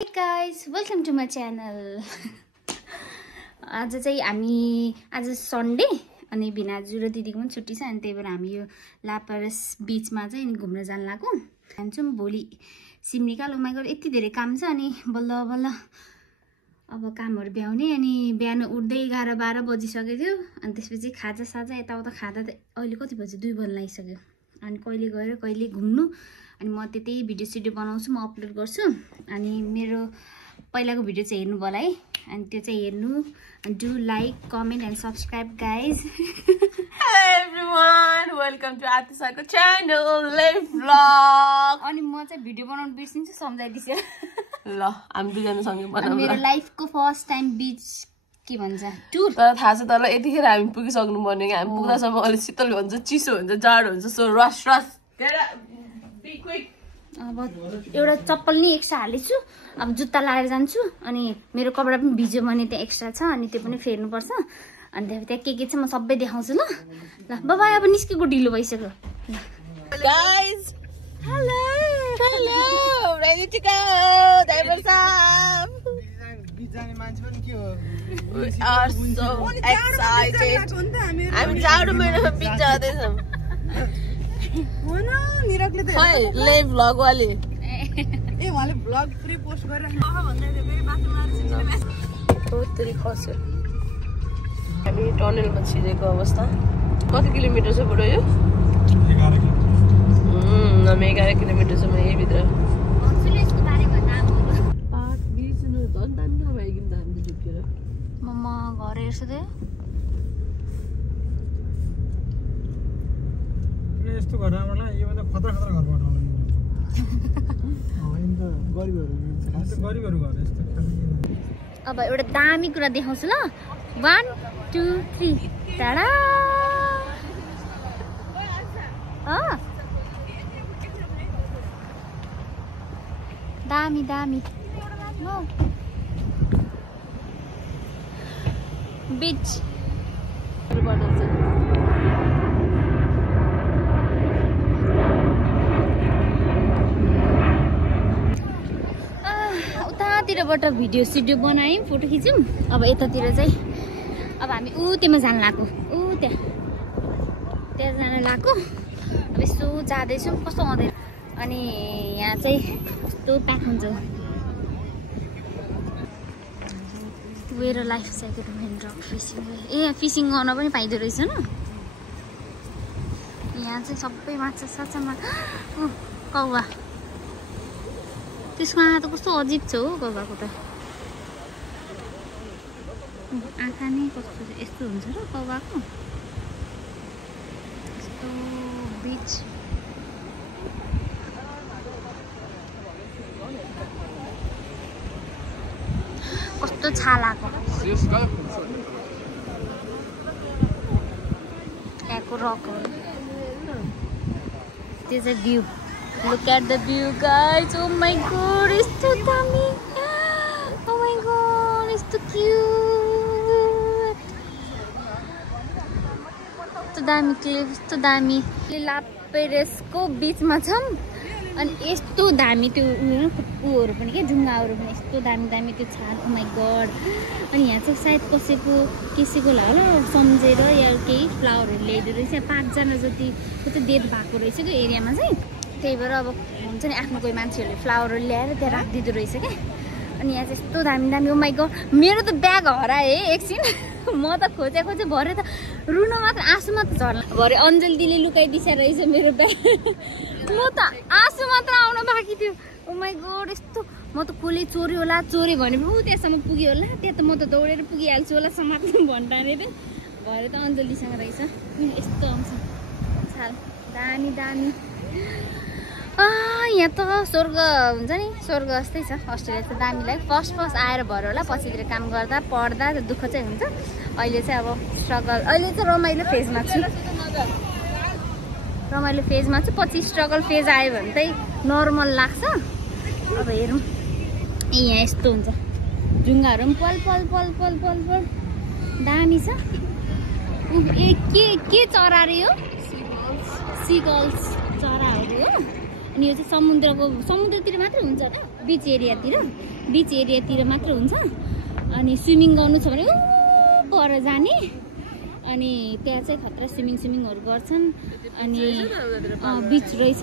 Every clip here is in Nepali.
Hey guys, welcome to my channel. आज चाहिँ हामी आज सन्डे अनि भिनाजु र दिदीको पनि छुट्टी छ अनि त्यही भएर हामी यो लापरस बीचमा चाहिँ घुम्न जान लागौ जान्छौं भोलि सिमनिका लोमाइको यति धेरै काम छ अनि बल्ल बल्ल अब कामहरु भ्याउने अनि बिहान उठ्दै 11-12 बजिसक्यो थियो अनि त्यसपछि खाजा साजा यताउता खादा अहिले कति बजे 2 बज्न लागिसक्यो अनि कहिले गएर कहिले घुम्नु अनि म त्यतै भिडियो सिडियो बनाउँछु म अपलोड गर्छु अनि मेरो पहिलाको भिडियो चाहिँ हेर्नु होला है अनि त्यो चाहिँ हेर्नु do like comment and subscribe guys Hello everyone, welcome to Atisako channel live vlog. अनि म चाहिँ भिडियो बनाउन बिर्सिन्छु सम्झाइदिछु ल हामी दुईजना सँगै अनि बनाउँला मेरो लाइफको फर्स्ट टाइम बीच के भन्छ टुर तर थाहा छ तँलाई यतिखेर हामी पुगिसक्नु पर्ने कि हामी पुग्दासम्म अलि शीतल हुन्छ चिसो हुन्छ जाडो हुन्छ सो रस रस अब एउटा चप्पल नि एक्स्ट्रा हालेछु अब जुत्ता लगाएर जान्छु अनि मेरो कपडा पनि भिज्यो भने त्यहाँ एक्स्ट्रा छ अनि त्यो पनि फेर्नु पर्छ अनि त्यहाँ के छ म सबै देखाउँछु ल ल बाबा अब निस्केको ढिलो भइसक्यो guys hello ready to go driver sahab we are so excited हामी जाडो महिनामा बिच जाँदैछौँ खै ले भ्लग वाले ए उहाँले भ्लग पुरै पोस्ट गरिराख्नु भन्दै थियो फेरि बाथरुममा कति खस्यो हामी टनलमा छिरेको अवस्था कति किलोमिटर छ बुढो यो 11 किलोमिटर छ म यही भित्र पार्क बिच्नु झन् दामी ठाउँ आइकिन त हामी झुकेर म घर हेर्छु त यस्तो घर राम्रोलाई यो भन्दा खतरा खतरा घर बनाउनु हैन त गरिबहरु घर यस्तो खाली अब एउटा दामी कुरा देखाउँछु ल 1 2 3 टाडा दामी दामी बीच उतातिरबाट भिडियो सिडियो बनायौँ फोटो खिच्यौँ अब यतातिर चाहिँ अब हामी उतेमा जान लाग्यो त्यहाँ जान लाग्यो अब यसो जाँदैछौँ कस्तो आउँदैन अनि यहाँ चाहिँ कस्तो प्याक हुन्छ wear life jacket main rock fishing ए फिसिङ गर्न पनि पाइँदो रहेछ न यहाँ चाहिँ सबै माछा साछामा कौवा त्यसको आँखा त कस्तो अजिब छ हो कौवाको त आँखा नै कस्तो यस्तो हुन्छ र कौवाको यस्तो बीच कस्तो छालाको त्यहाँको रकहरू त्यो चाहिँ view Look at the view, guys. Oh my god, it's so dummy. Oh my god, it's so cute. So dummy cliff, so dummy. लापेरेसको बीचमा छौं अनि यस्तो दामी त्यो उहरू पनि के ढुङ्गाहरू पनि यस्तो दामी दामी त्यो छ oh my god अनि यहाँ चाहिँ सायद कसैको होला सम्झेर या केही फ्लावरहरू ल्याइदियो रहेछ 5 जना जति चाहिँ डेथ भएको रहेछ त्यो एरियामा चाहिँ त्यही भएर अब हुन्छ नि आफ्नो कोही मान्छेहरूले फ्लावरहरू ल्याएर त्यहाँ राखिदिँदो रहेछ क्या अनि यहाँ चाहिँ यस्तो दामी दामी oh my god मेरो त ब्याग हराए एकछिन म त खोजे भरे त रुन मात्र आँसु मात्र झर्ला भरे अञ्जली दिदीले लुकाइदिसा रहेछ मेरो ब्याग म त आँसु मात्र आउन बाँकी थियो oh my god यस्तो म त कसले चोर्यो होला चोर्यो भने पनि ऊ त्यहाँसम्म पुग्यो होला त्यहाँ त म त दौडेर पुगिहाल्छु होला समात्नु भन्टाने त भरे त अञ्जलीसँग रहेछ यस्तो आउँछ छाल दामी दामी यहाँ त स्वर्ग हुन्छ नि स्वर्ग जस्तै छ अस्ट्रेलिया त दामी लाग्यो फर्स्ट आएर भएर होला पछितिर काम गर्दा पढ्दा दुःख चाहिँ हुन्छ अहिले चाहिँ अब स्ट्रगल अहिले चाहिँ रमाइलो फेजमा छु पछि स्ट्रगल फेज आयो भने चाहिँ नर्मल लाग्छ अब हेरौँ यहाँ यस्तो हुन्छ ढुङ्गाहरू पनि पल पल पल पल पल पल दामी छ ए के चरा रे हो सिगल्स चराहरू हो अनि यो चाहिँ समुद्रतिर मात्र हुन्छ त बिच एरियातिर मात्र हुन्छ अनि स्विमिङ गर्नु छ भने पर जाने अनि त्यहाँ चाहिँ खतरा स्विमिङहरू गर्छन् अनि बिच रहेछ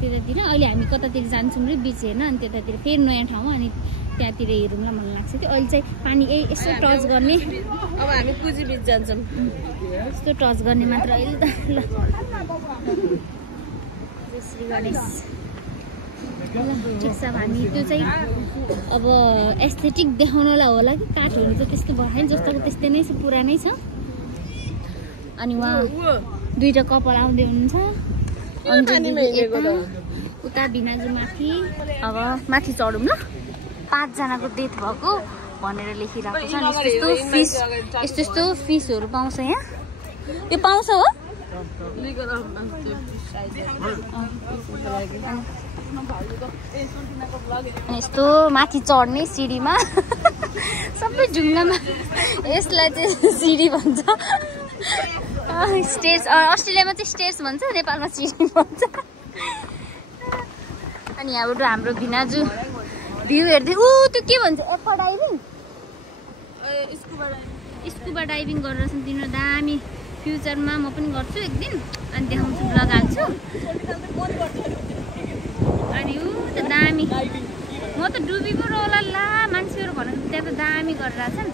त्यतातिर अहिले हामी कतातिर जान्छौँ रे बिच हेर्न अनि त्यतातिर फेरि नयाँ ठाउँमा अनि त्यहाँतिर हेरौँला मन लाग्छ थियो अहिले चाहिँ पानी यसो टच गर्ने अब हामी कुजी बिच जान्छौँ यस्तो टच गर्ने मात्र अहिले त ल श्री गणेश ठिक छ हामी त्यो चाहिँ अब एस्थेटिक देखाउनलाई होला कि काठहरू चाहिँ त्यस्तो भएन जस्तोको त्यस्तै नै छ पुरानै छ अनि उहाँ दुईटा कपाल आउँदै हुनुहुन्छ उता भिनाजु माथि अब माथि चढौँ ल 5 जनाको डेथ भएको भनेर लेखिरहेको छ अनि यस्तो फिसहरू पाउँछ यहाँ यो पाउँछ हो अनि यस्तो माथि चढ्ने सिडीमा सबै ढुङ्गामा यसलाई चाहिँ सिडी भन्छ स्टेज अस्ट्रेलियामा चाहिँ स्टेज भन्छ नेपालमा सिडी भन्छ अनि यहाँबाट हाम्रो भिनाजु भ्यू हेर्दै त्यो के भन्छ स्कुबा डाइभिङ गरेर छन् तिनीहरू दामी फ्युचरमा म पनि गर्छु एक दिन अनि देखाउँछु ब्लग हाल्छु अनि त दामी म त डुबी पो होला ला मान्छेहरू भनेको त्यहाँ त दामी गरेर छन्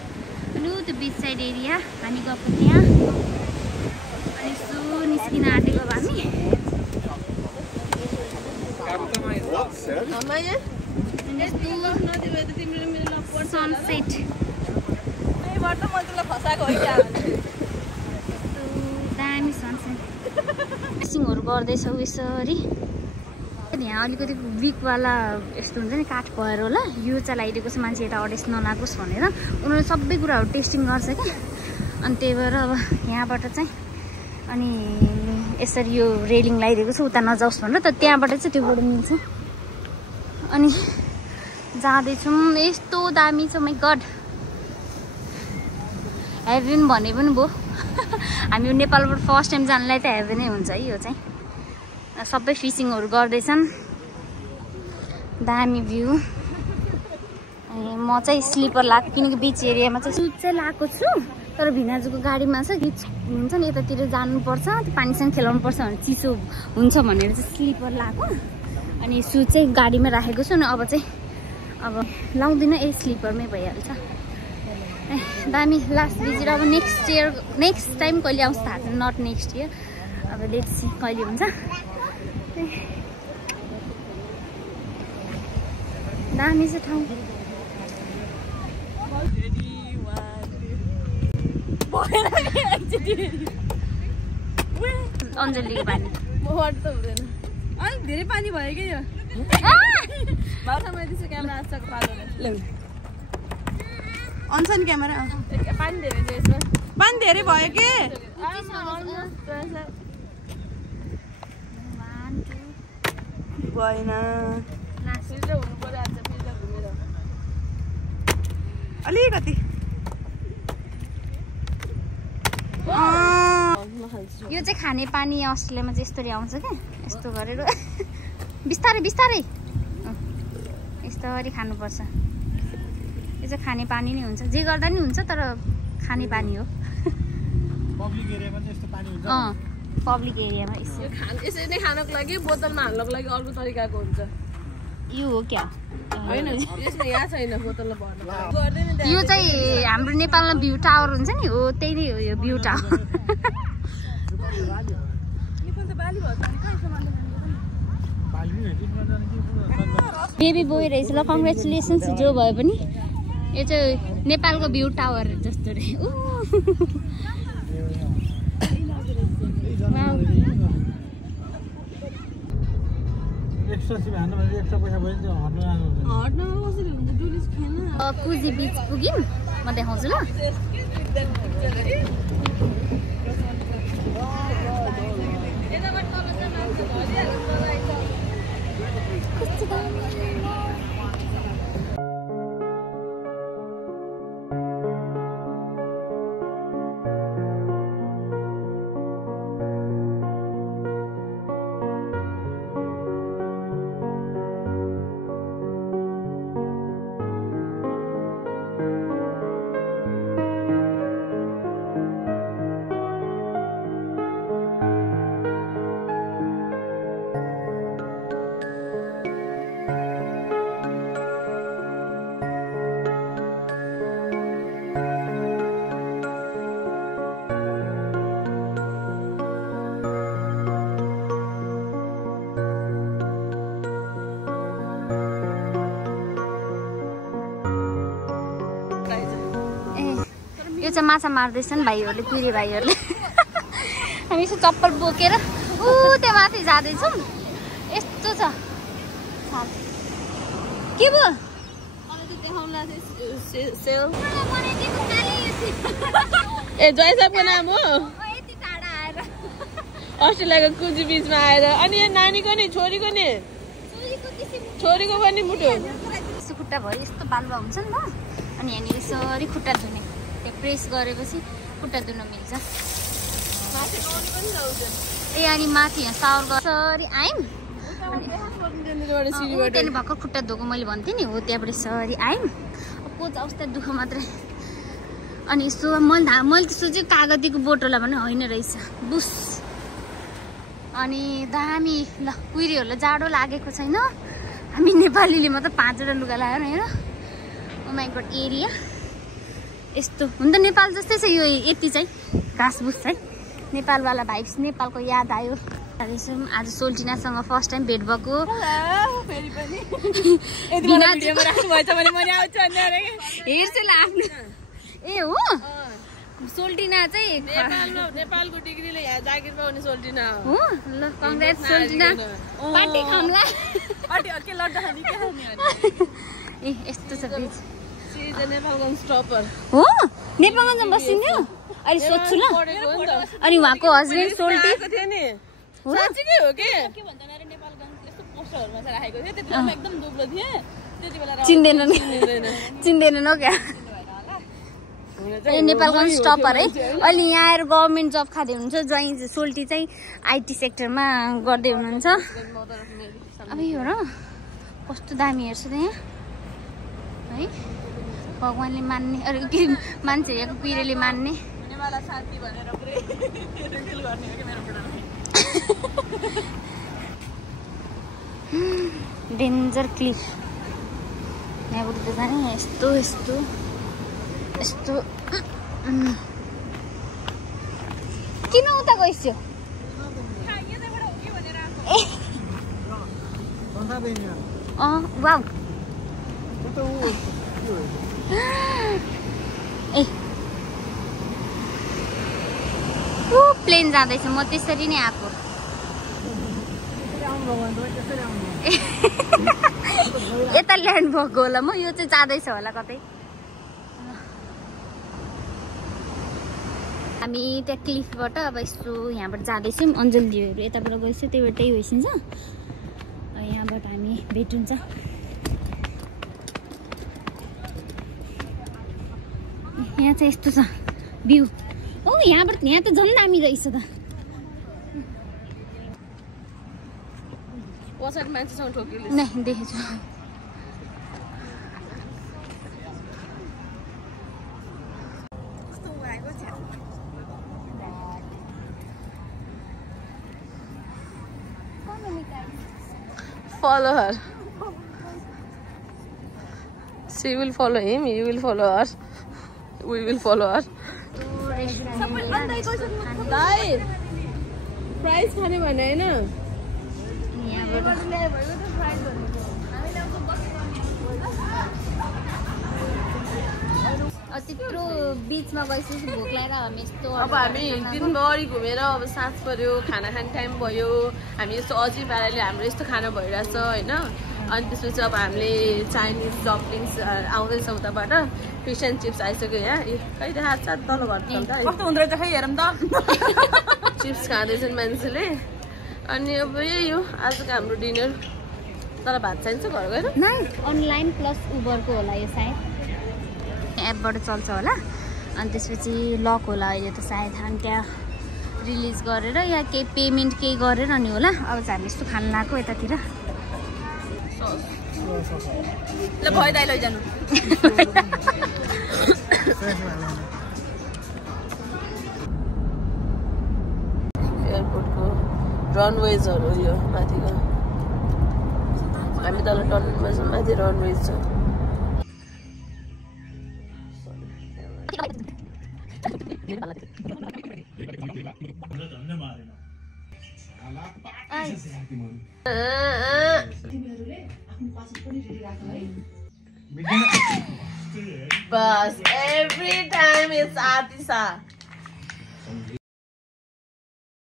अनि त्यो बिच साइड एरिया हामी गएको त्यहाँ अनि यसो निस्किन आँटेको हामी सनसेट दामी सनसेट फिसिङहरू गर्दैछौँ यसरी यहाँ अलिकति विकवाला यस्तो हुन्छ नि काठ भएर होला यो चाहिँ लगाइदिएको छ मान्छे यता अडेस नलागोस् भनेर उनीहरूले सबै कुराहरू टेस्टिङ गर्छ क्या अनि त्यही भएर अब यहाँबाट चाहिँ अनि यसरी यो रेलिङ लगाइदिएको छ उता नजाओस् भनेर त त्यहाँबाट चाहिँ त्योबाट मिल्छ अनि जाँदैछौँ यस्तो दामी छ माइ गड हेभेन भने पनि भयो हामी नेपालबाट फर्स्ट टाइम जानलाई त हेभेनै हुन्छ है यो चाहिँ सबै फिसिङहरू गर्दैछन् दामी भ्यू अनि म चाहिँ स्लिपर लगाएको किनकि बिच एरियामा चाहिँ सुट चाहिँ लगाएको छु तर भिनाजुको गाडीमा चाहिँ बिच हुन्छ नि यतातिर जानुपर्छ त्यो पानीसँग खेलाउनु पर्छ भने चिसो हुन्छ भनेर चाहिँ स्लिपर लगाएको अनि सुट चाहिँ गाडीमा राखेको छु अनि अब चाहिँ अब लाउँदिनँ स्लिपरमै भइहाल्छ दामी लास्ट भिजिट अब नेक्स्ट टाइम कहिले आउँछ थाहा छैन नट नेक्स्ट इयर अब लेट्स सी कहिले हुन्छ दामी छ ठाउँ अञ्जलीको पानी अलिक धेरै पानी भयो कि यो अनसन क्यामेरा पानी धेरै भयो कि भएन अलिकति यो चाहिँ खाने पानी अस्ट्रेलियामा चाहिँ यस्तरी आउँछ क्या यस्तो गरेर बिस्तारै बिस्तारै यस्तरी खानुपर्छ यो चाहिँ खाने पानी नै हुन्छ जे गर्दा नि हुन्छ तर खाने पानी हो पब्लिक एरियामा चाहिँ यस्तो पानी हुन्छ पब्लिक एरियामा यसरी नै खानको लागि बोतलमा हाल्नको लागि अर्को तरिकाको हुन्छ यो हो क्या होइन यसमा यहाँ छैन बोतलमा भर्नु यो चाहिँ हाम्रो नेपालमा भ्यू टावर हुन्छ नि हो त्यही नै हो यो भ्यू टावर बेबी बोय रहेछ ल कङ्ग्रेचुलेसन्स जो भए पनि यो चाहिँ नेपालको भ्यू टावर जस्तो रे कुजी बिच पुग्यौँ म देखाउँछु ल यो चाहिँ माछा मार्दैछन् भाइहरूले, कुइरे भाइहरूले। हामी यसो चप्पल बोकेर त्यहाँ माथि जाँदैछौँ। यस्तो छ के भयो? ए जय साहबको नाम हो अस्ट्रेलियाको कुजी बिचमा आएर। अनि यहाँ नानीको नि छोरीको नि छोरीको पनि मुटु यस्तो खुट्टा भयो, यस्तो बालुवा हुन्छ नि त। अनि यहाँनिर यसरी खुट्टा धुने, त्यो प्रेस गरेपछि खुट्टा धुन मिल्छ। ए अनि माथि यहाँ सावर यसरी आयौँ, त्यहाँदेखि भर्खर खुट्टा धोएको मैले भन्थेँ नि हो, त्यहाँबाट यसरी आयौँ। को जाओस् त दुःख मात्रै। अनि यसो मैले त सोचेँ कागतीको बोटोला भने होइन रहेछ, बुस। अनि दामी ल कुइरीहरूलाई जाडो लागेको छैन। हामी नेपालीले मात्र 5वटा लुगा लगाएर हेर। ओ माइ गॉड एरिया यस्तो हुन त नेपाल जस्तै छ यो। यति चाहिँ घाँसबुस चाहिँ नेपालवाला भाइब्स, नेपालको याद आयो। आज सोल्टिनासँग फर्स्ट टाइम भेट भएको। हेर्छु ल आफ्नो। ए हो सोल्टिना चाहिँ नेपालको डिग्रीले यहाँ जागिर पाउने सोल्टिना हो। ल कङ्ग्रेट्स सोल्टिना, पार्टी खाऊँला। ए यस्तो छ बिच नेपालको स्टपर हो। नेपालमा बसिन्थ्यो अहिले सोध्छु ल। अनि उहाँको हस्बेन्ड सोल्टी साँच्चीकै हो के भन्छ अरे नेपालगञ्ज यस्तो पोस्टरहरुमा चाहिँ राखेको थियो। त्यतिबेला एकदम दुब्लो थिए, त्यतिबेला चिन्दैनन् हो क्या। ए नेपालगञ्ज स्टपर है। अहिले यहाँ आएर गभर्मेन्ट जब खाँदै हुनुहुन्छ। ज्वाइँ सोल्टी चाहिँ आइटी सेक्टरमा गर्दै हुनुहुन्छ। अब यो र कस्तो दामी हेर्छु त यहाँ है। भगवान्ले मान्ने अरे के मान्छे यहाँको कुइरेले मान्ने डेन्जर क्लिफ। यहाँबाट त जाने यस्तो यस्तो यस्तो। किन उता गइस्यो? वाउ ए प्लेन जाँदैछ। म त्यसरी नै आएको। यता ल्यान्ड भएको होला म। यो चाहिँ जाँदैछ होला कतै। हामी त्यहाँ क्लिफबाट अब यस्तो यहाँबाट जाँदैछौँ। अञ्जली दिदीहरू यताबाट गइसक्यो, त्यहीबाट त्यही होइसिन्छ। यहाँबाट हामी भेट हुन्छ। यहाँ चाहिँ यस्तो छ भ्यू। ओ यहाँबाट यहाँ त झन् दामी रहेछ त। मान्छेसँग ठोकिले नै देखेछु। Follow her. She will follow him. You will follow her. We will follow her. Price खाने भने हैन त्यत्रो बीचमा गइसकेपछि भोक लागेर हामी यस्तो अब हामी दिनभरि घुमेर अब साँझ पर्यो, खाना खाने टाइम भयो। हामी यस्तो अझै पाराले हाम्रो यस्तो खाना भइरहेछ हैन। अनि त्यसपछि अब हामीले चाइनिज डम्पलिङ्स आउँदैछ उताबाट। फिस एन्ड चिप्स आइसक्यो यहाँ। कहिले हात साथ तल घर कस्तो हुँदो रहेछ खै हेरौँ त। चिप्स खाँदैछन् मान्छेले। अनि अब यही हो आजको हाम्रो डिनर। तर भात चाहिन्छ घर गएर नै अनलाइन प्लस उबरको होला यो सायद। एपबाट चल्छ होला। अनि त्यसपछि लक होला अहिले त सायद। अनि त्यहाँ रिलिज गरेर या केही पेमेन्ट केही गरेर अनि होला। अब चाहिँ हामी यस्तो खान लाग्यो यतातिर। ल भयो दाइ लैजानु। एयरपोर्टको रनवेजहरू यो माथिको। हामी तल टर्मिनलमा छौँ, माथि रनवेज छ। बस एभ्री टाइम इट्स आतिसा